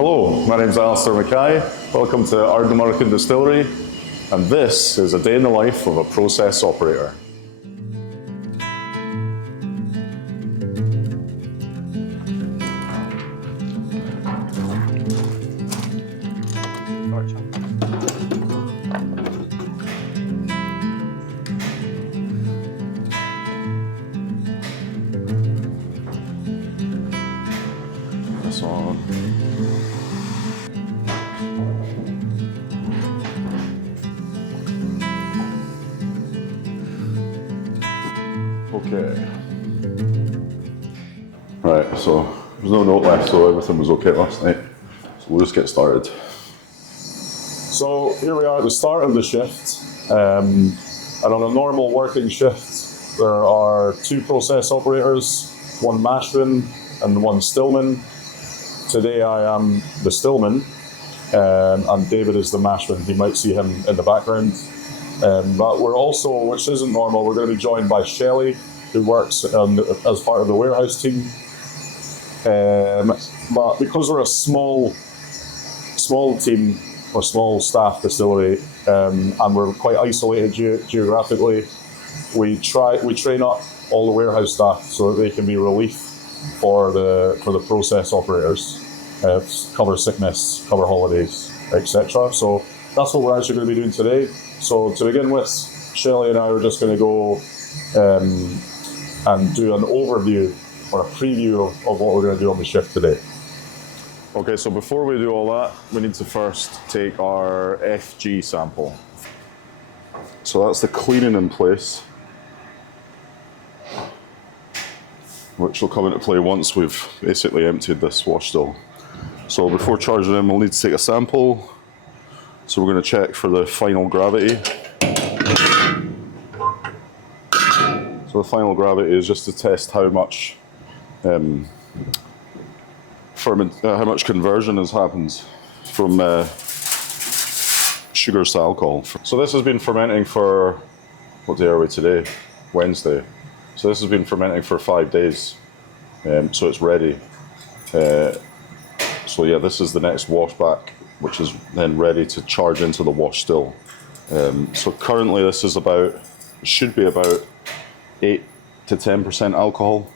Hello, my name's Alastair Mackay. Welcome to Ardnamurchan Distillery, and this is a day in the life of a process operator. This on. Okay. Right, so there's no note left, so everything was okay last night. So we'll just get started. So here we are at the start of the shift. And on a normal working shift, there are two process operators, one mashman and one stillman. Today I am the stillman, and David is the mashman. You might see him in the background. But we're also, which isn't normal, we're going to be joined by Shelley, who works as part of the warehouse team. But because we're a small team, or small staff distillery, and we're quite isolated geographically, we train up all the warehouse staff so that they can be relief for the process operators, cover sickness, cover holidays, etc. So that's what we're actually going to be doing today. So to begin with, Shelley and I are just going to go and do an overview or a preview of what we're going to do on the shift today. Okay, so before we do all that, we need to first take our FG sample. So that's the cleaning in place, which will come into play once we've basically emptied this wash still. So before charging in, we'll need to take a sample. So we're going to check for the final gravity. So the final gravity is just to test how much how much conversion has happened from sugars to alcohol. So this has been fermenting for, what day are we today? Wednesday. So this has been fermenting for 5 days, so it's ready. So yeah, this is the next wash back, which is then ready to charge into the wash still. So currently this is should be about 8 to 10% alcohol,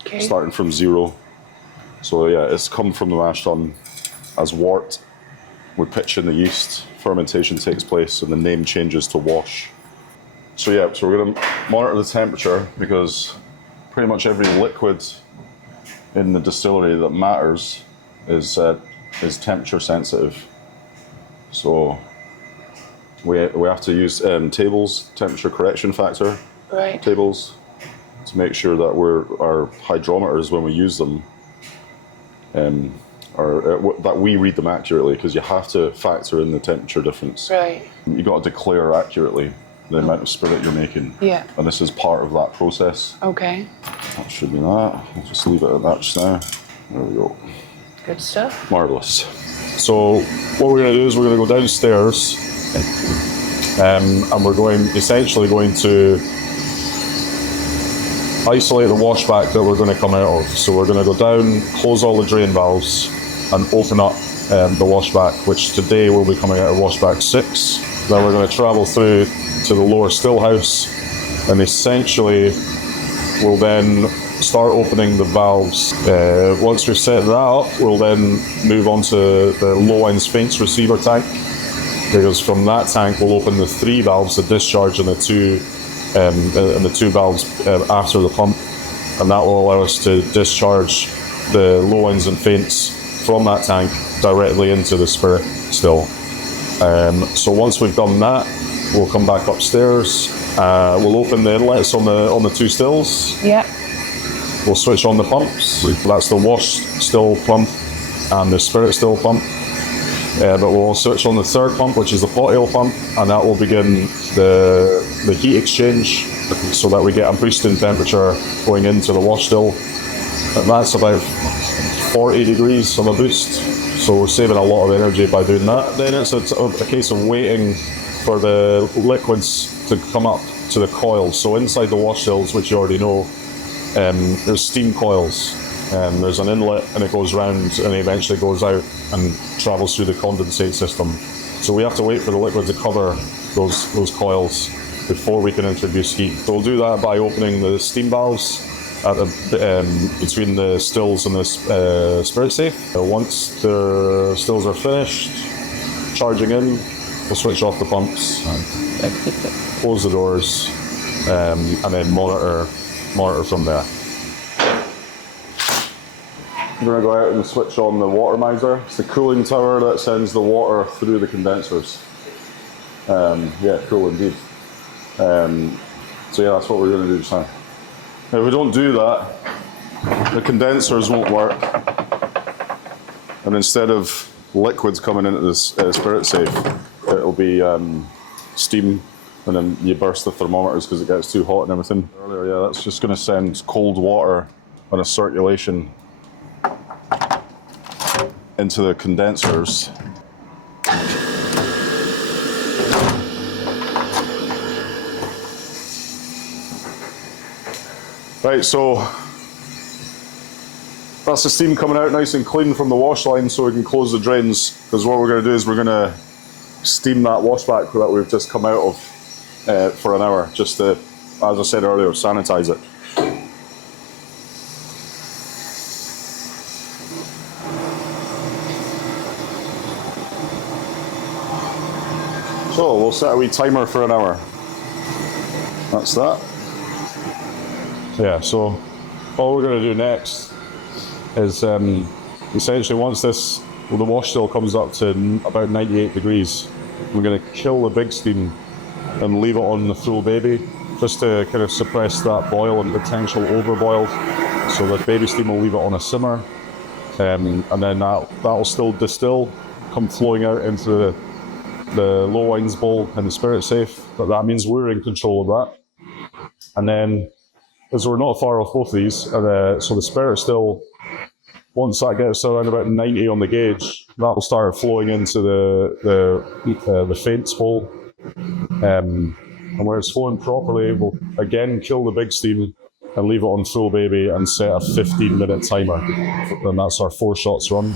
okay, starting from 0. So yeah, it's come from the mash tun as wort. We pitch in the yeast, fermentation takes place, and the name changes to wash. So yeah, so we're going to monitor the temperature, because pretty much every liquid in the distillery that matters is temperature sensitive. So we have to use tables, temperature correction factor tables, to make sure that our hydrometers, when we use them, that we read them accurately, because you have to factor in the temperature difference. Right. You got to declare accurately the amount of spirit you're making. Yeah. And this is part of that process. Okay. That should be that. I'll just leave it at that just now. There we go. Good stuff. Marvellous. So what we're going to do is we're going to go downstairs, and we're essentially going to isolate the washback that we're going to come out of. So we're going to go down, close all the drain valves, and open up the washback, which today will be coming out of washback 6. Then we're going to travel through to the lower still house, and essentially we'll then start opening the valves. Once we've set that up, we'll then move on to the low-end Sphinx receiver tank, because from that tank we'll open the 3 valves, the discharge, and the two valves after the pump, and that will allow us to discharge the low ends and faints from that tank directly into the spirit still. So once we've done that, we'll come back upstairs. We'll open the inlets on the 2 stills. Yeah. We'll switch on the pumps. That's the wash still pump and the spirit still pump. But we'll switch on the 3rd pump, which is the pot ale pump, and that will begin the heat exchange, so that we get a boost in temperature going into the wash still. And that's about 40 degrees on a boost, so we're saving a lot of energy by doing that. Then it's a case of waiting for the liquids to come up to the coils. So inside the wash stills, which you already know, there's steam coils. There's an inlet and it goes round and eventually goes out and travels through the condensate system. So we have to wait for the liquid to cover those coils before we can introduce heat. So we'll do that by opening the steam valves at between the stills and the spirit safe. Once the stills are finished, charging in, we'll switch off the pumps, close the doors, and then monitor from there. We're going to go out and switch on the water miser. It's the cooling tower that sends the water through the condensers. Yeah, cool indeed. So yeah, that's what we're going to do just now. If we don't do that, the condensers won't work. And instead of liquids coming into the spirit safe, it'll be steam, and then you burst the thermometers because it gets too hot and everything. Earlier, yeah, that's just going to send cold water on a circulation into the condensers. Right, so that's the steam coming out nice and clean from the wash line, so we can close the drains, because what we're going to do is we're going to steam that washback that we've just come out of for an hour, just to, as I said earlier, sanitize it. So we'll set a wee timer for an hour. That's that. Yeah, so all we're going to do next is essentially once the wash still comes up to about 98 degrees, we're going to kill the big steam and leave it on the full baby, just to kind of suppress that boil and potential overboil. So the baby steam will leave it on a simmer, and then that'll still distill, come flowing out into the low wines bowl and the spirit safe. But that means we're in control of that. And then, as we're not far off both of these, so the spirit still, once that gets around about 90 on the gauge, that'll start flowing into the faints bowl. And where it's flowing properly, we'll again kill the big steam and leave it on full baby and set a 15-minute timer. And that's our 4 shots run.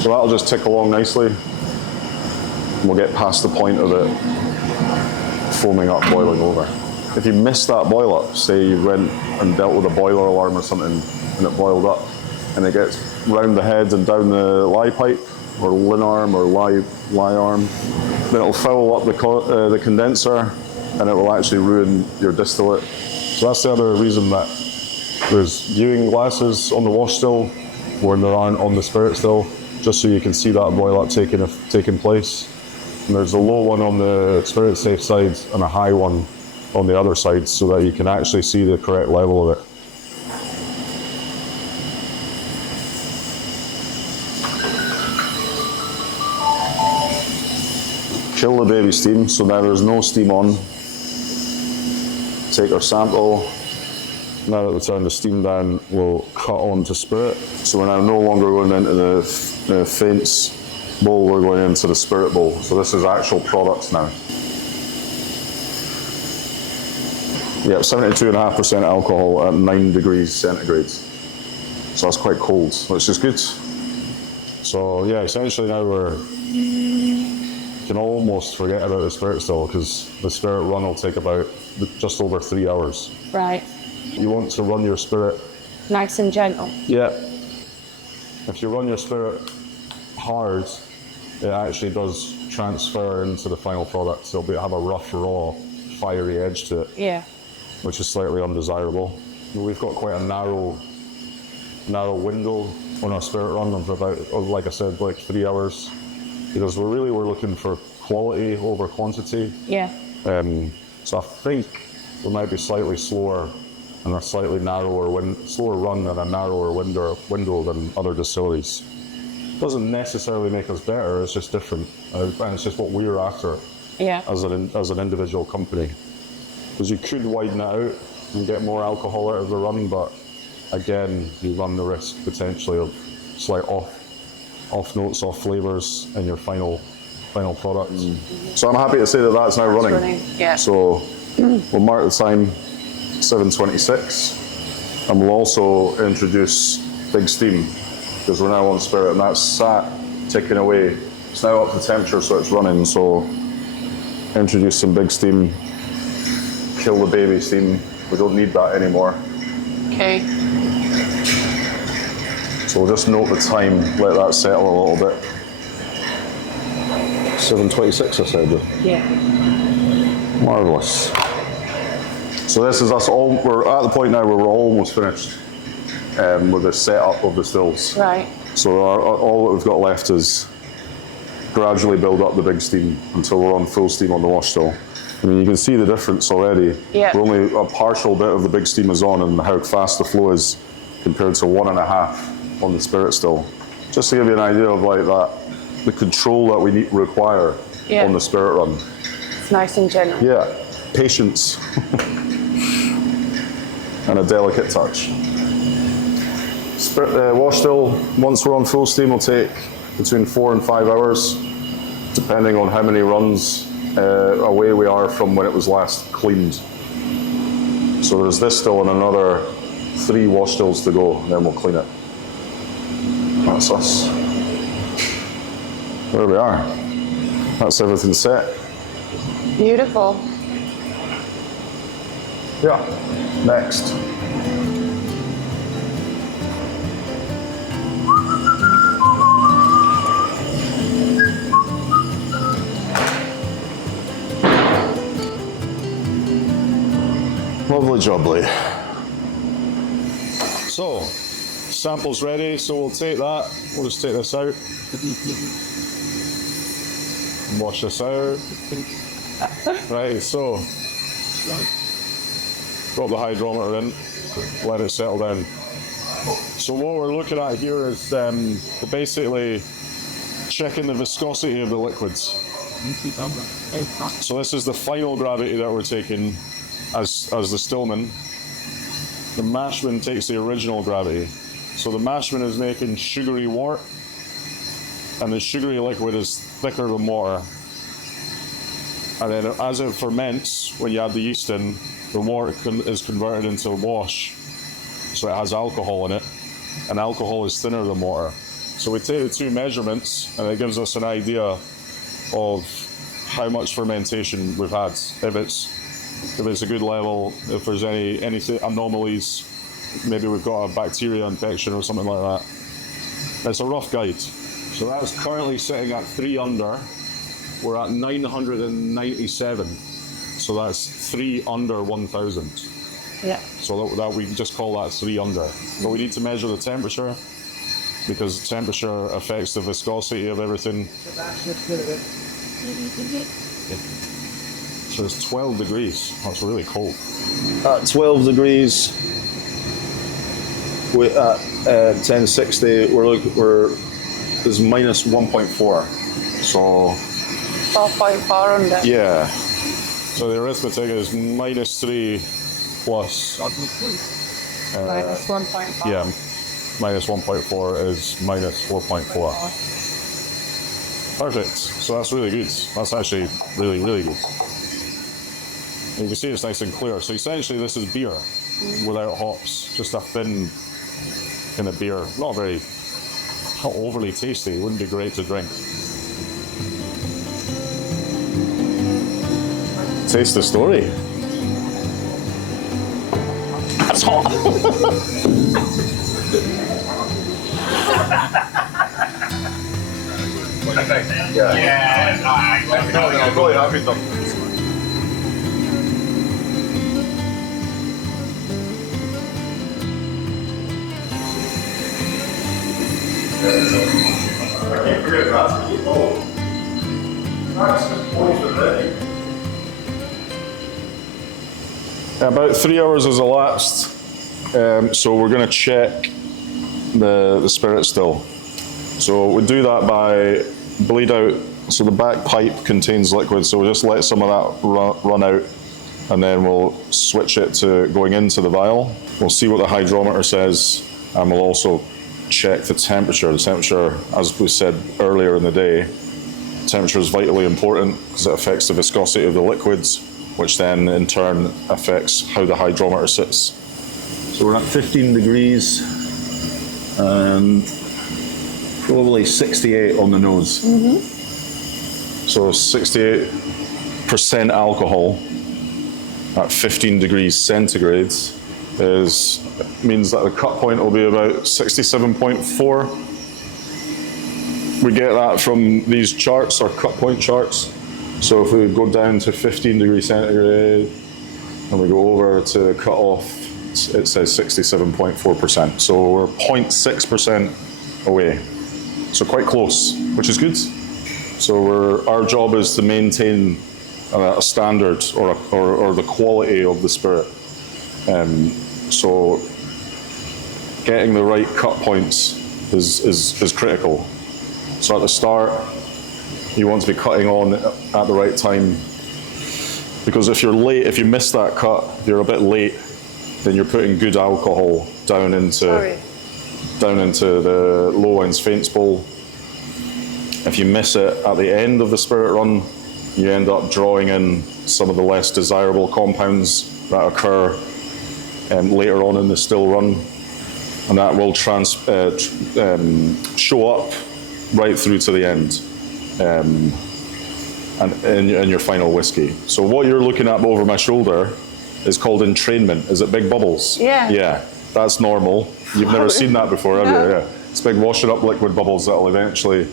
So that'll just tick along nicely. And we'll get past the point of it foaming up, boiling over. If you miss that boil up, say you went and dealt with a boiler alarm or something and it boiled up and it gets round the head and down the lye pipe or lin arm or lye arm, then it'll foul up the condenser and it will actually ruin your distillate. So that's the other reason that there's viewing glasses on the wash still when there aren't on the spirit still, just so you can see that boil up taking place. And there's a low one on the spirit safe side and a high one on the other side, so that you can actually see the correct level of it. Kill the baby steam, so now there's no steam on. Take our sample. Now that we turn the steam down, we'll cut on to spirit. So we're now no longer going into the faints bowl, we're going into the spirit bowl. So this is actual products now. Yeah, 72.5% alcohol at 9 degrees centigrade. So that's quite cold, which is good. So yeah, essentially now you can almost forget about the spirit still, because the spirit run will take about just over 3 hours. Right. You want to run your spirit nice and gentle. Yeah. If you run your spirit hard, it actually does transfer into the final product. So it'll have a rough, raw, fiery edge to it. Yeah. Which is slightly undesirable. We've got quite a narrow window on our spirit run of about, like I said, like 3 hours, because we're looking for quality over quantity. Yeah. So I think we might be slightly slower and a slightly slower run and a narrower window than other distilleries. Doesn't necessarily make us better. It's just different, and it's just what we're after. Yeah. As an individual company. Because you could widen it out and get more alcohol out of the run, but again, you run the risk potentially of slight off notes, off flavours in your final product. So I'm happy to say that that's now running. Yeah. So we'll mark the time 7:26, and we'll also introduce big steam, because we're now on spirit, and that's sat ticking away. It's now up to temperature, so it's running. So introduce some big steam, kill the baby steam. We don't need that anymore. Okay. So we'll just note the time, let that settle a little bit. 7:26, I said. Yeah. Marvellous. So this is us all, we're at the point now where we're almost finished with the setup of the stills. Right. So all that we've got left is gradually build up the big steam until we're on full steam on the wash still. I mean, you can see the difference already. Yeah. We're only a partial bit of the big steam is on, and how fast the flow is compared to 1.5 on the spirit still. Just to give you an idea of like that, the control that we require on the spirit run. It's nice and gentle. Yeah, patience and a delicate touch. Wash still, once we're on full steam, will take between 4 and 5 hours, depending on how many runs away we are from when it was last cleaned. So there's this still and another 3 wash stills to go, and then we'll clean it. That's us. There we are. That's everything set. Beautiful. Yeah, next. Lovely jubbly. So, sample's ready, so we'll take that. We'll just take this out. Wash this out. Right, so drop the hydrometer in, let it settle down. So what we're looking at here is basically checking the viscosity of the liquids. So this is the final gravity that we're taking as the Stillman. The mashman takes the original gravity. So the mashman is making sugary wort, and the sugary liquid is thicker than water. And then as it ferments, when you add the yeast in, the wort is converted into wash. So it has alcohol in it, and alcohol is thinner than water. So we take the 2 measurements, and it gives us an idea of how much fermentation we've had. If it's a good level, if there's any anomalies, maybe we've got a bacteria infection or something like that. It's a rough guide. So that's currently sitting at 3 under. We're at 997. So that's 3 under 1,000. Yeah. So that we just call that 3 under. But we need to measure the temperature, because temperature affects the viscosity of everything. So it's 12 degrees. That's really cold. At 12 degrees, at 1060, is minus 1.4. So 4.4 under. yeah. So the arithmetic is minus 3 plus. Minus 1.4. Yeah. Minus 1.4 is minus 4.4. Perfect. So that's really good. That's actually really, really good. And you can see it's nice and clear. So essentially this is beer without hops. Just a thin kind of beer. Not overly tasty. It wouldn't be great to drink. Taste the story. That's hot. Yeah. No, go ahead. I'll be done. I can't forget about it. Oh. About 3 hours has elapsed, so we're going to check the spirit still. So we do that by bleed out. So the back pipe contains liquid, so we'll just let some of that run out, and then we'll switch it to going into the vial. We'll see what the hydrometer says, and we'll also check the temperature. The temperature, as we said earlier in the day, temperature is vitally important because it affects the viscosity of the liquids, which then in turn affects how the hydrometer sits. So we're at 15 degrees. and probably 68 on the nose. So 68% alcohol at 15 degrees centigrade means that the cut point will be about 67.4. We get that from these charts, our cut point charts. So if we go down to 15 degrees centigrade and we go over to cut off, it says 67.4%. So we're 0.6% away. So quite close, which is good. So our job is to maintain a standard or the quality of the spirit. So getting the right cut points is critical. So at the start, you want to be cutting on at the right time, because if you're late, if you miss that cut, if you're a bit late, then you're putting good alcohol down into the low wines faints bowl. If you miss it at the end of the spirit run, you end up drawing in some of the less desirable compounds that occur later on in the still run, and that will show up right through to the end, and in your final whiskey. So what you're looking at over my shoulder is called entrainment. Is it big bubbles? Yeah. Yeah, that's normal. You've never seen that before, have you? Yeah. It's big washing up liquid bubbles that'll eventually,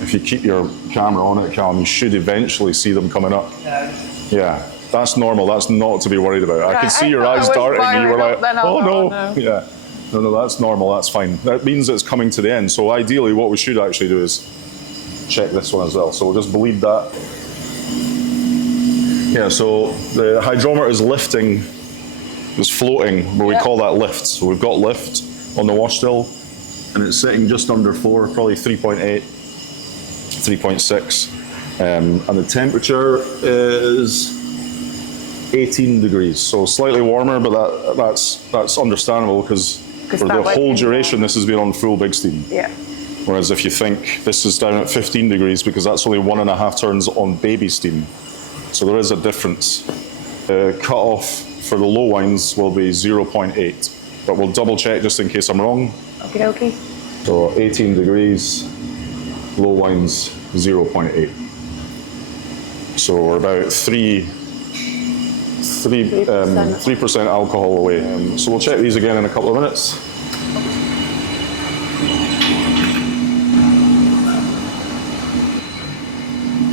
if you keep your camera on it, Callum, you should eventually see them coming up. Yeah, that's normal. That's not to be worried about. I could see your eyes darting and you were like, oh no. Yeah. No, that's normal, that's fine. That means it's coming to the end. So ideally what we should actually do is check this one as well. So we'll just bleed that. Yeah, so the hydrometer is lifting, is floating, but we call that lift. So we've got lift on the wash still, and it's sitting just under 4, probably 3.8, 3.6. And the temperature is 18 degrees, so slightly warmer, but that's understandable because for the whole duration this has been on full big steam. Yeah. Whereas if you think this is down at 15 degrees because that's only 1.5 turns on baby steam. So there is a difference. The cut off for the low wines will be 0.8, but we'll double check just in case I'm wrong. Okie dokie. So 18 degrees, low wines 0.8. So we're about 3% alcohol away. So we'll check these again in a couple of minutes.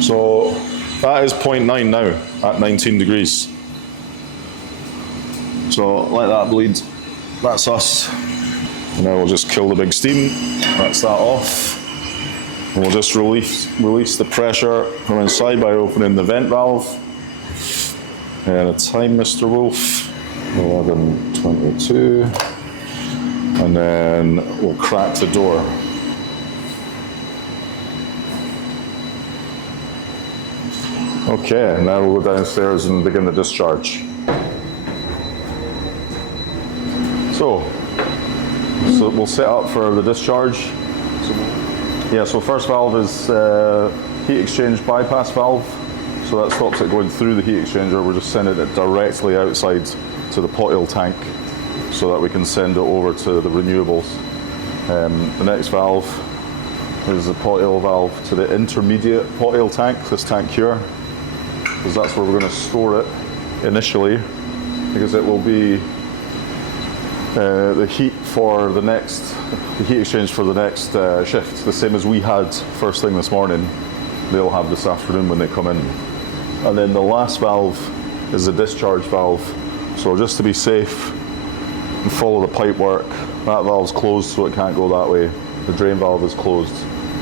So that is 0.9 now at 19 degrees. So let that bleed. That's us. And now we'll just kill the big steam. That's that off. And we'll just release the pressure from inside by opening the vent valve. And a time, Mr. Wolf, 11:22. And then we'll crack the door. Okay, now we'll go downstairs and begin the discharge. So we'll set up for the discharge. So first valve is heat exchange bypass valve. So that stops it going through the heat exchanger. We're just sending it directly outside to the pot oil tank so that we can send it over to the renewables. The next valve is the pot oil valve to the intermediate pot oil tank, this tank here, because that's where we're going to store it initially, because it will be the heat exchange for the next shift, the same as we had first thing this morning. They'll have this afternoon when they come in. And then the last valve is the discharge valve. So just to be safe and follow the pipe work, that valve's closed so it can't go that way. The drain valve is closed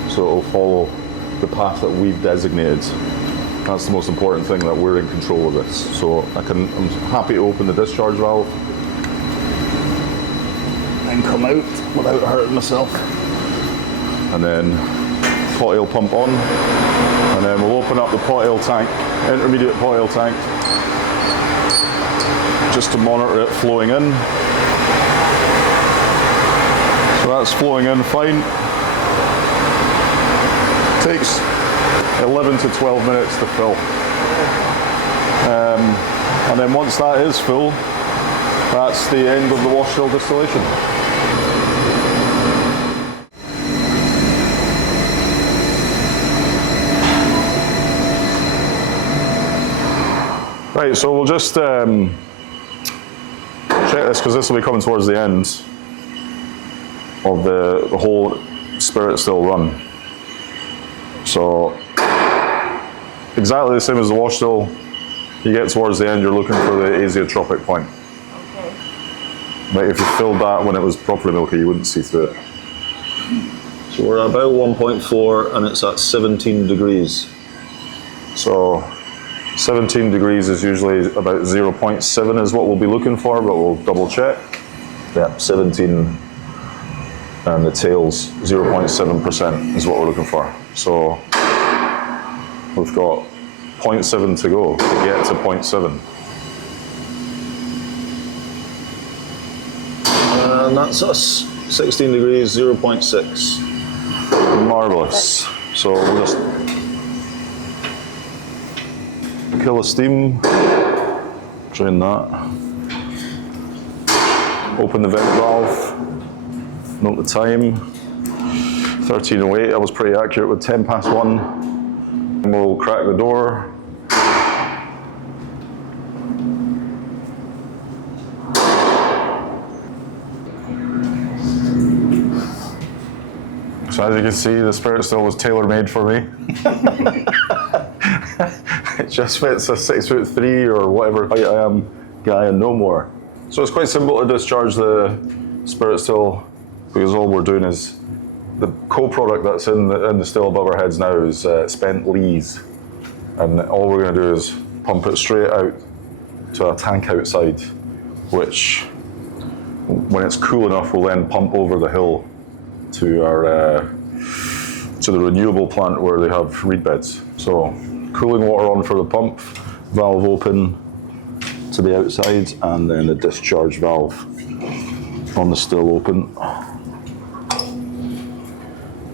so it will follow the path that we've designated. That's the most important thing, that we're in control of this. So I'm happy to open the discharge valve and come out without hurting myself. And then pot oil pump on. And then we'll open up the pot oil tank, intermediate pot oil tank, just to monitor it flowing in. So that's flowing in fine. Takes 11 to 12 minutes to fill. And then once that is full, that's the end of the wash still distillation. Right, so we'll just check this because this will be coming towards the end of the whole spirit still run. So exactly the same as the wash still. You get towards the end, you're looking for the azeotropic point. Okay. But if you filled that when it was properly milky, you wouldn't see through it. So we're at about 1.4 and it's at 17 degrees. So 17 degrees is usually about 0.7 is what we'll be looking for, but we'll double check. Yeah, 17 and the tails 0.7% is what we're looking for. So we've got 0.7 to go to get to 0.7. And that's us, 16 degrees, 0.6. Marvellous. So we'll just kill the steam, drain that, open the vent valve, note the time, 13:08, I was pretty accurate with 1 and we'll crack the door. So as you can see, the spirit still was tailor-made for me. It just fits a 6'3" or whatever height I am guy and no more. So it's quite simple to discharge the spirit still because all we're doing is the co-product that's in the still above our heads now is spent lees, and all we're going to do is pump it straight out to a tank outside, which when it's cool enough will then pump over the hill to our to the renewable plant where they have reed beds. So cooling water on for the pump, valve open to the outside, and then the discharge valve on the still open.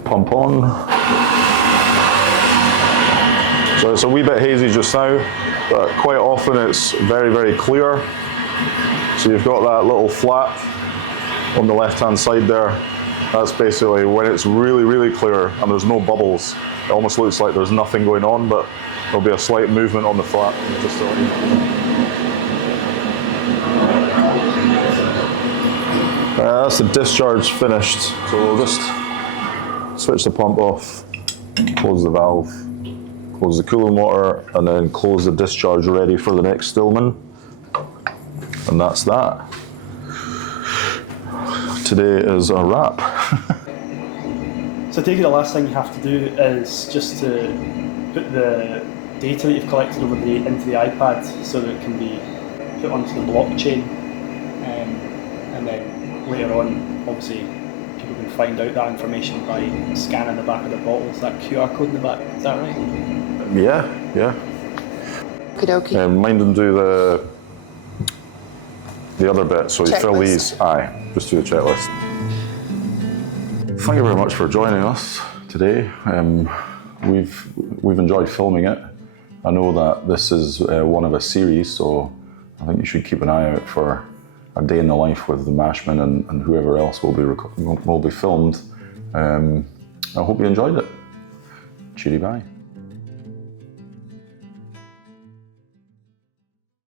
Pump on. So it's a wee bit hazy just now, but quite often it's very, very clear. So you've got that little flap on the left-hand side there. That's basically when it's really, really clear and there's no bubbles. It almost looks like there's nothing going on, but there'll be a slight movement on the flap. Just to let you know. That's the discharge finished. So we'll just switch the pump off, close the valve, close the cooling water, and then close the discharge ready for the next Stillman. And that's that. Today is a wrap. So I take it the last thing you have to do is just to put the data that you've collected over into the iPad so that it can be put onto the blockchain, and then later on, obviously, people can find out that information by scanning the back of the bottles, that QR code in the back. Is that right? Yeah. Okie dokie. Mind and do the other bit. So you fill these. Aye, just do the checklist. Thank you very much for joining us today. We've enjoyed filming it. I know that this is one of a series, so I think you should keep an eye out for a day in the life with the Mashman and whoever else will be filmed. I hope you enjoyed it. Cheery bye.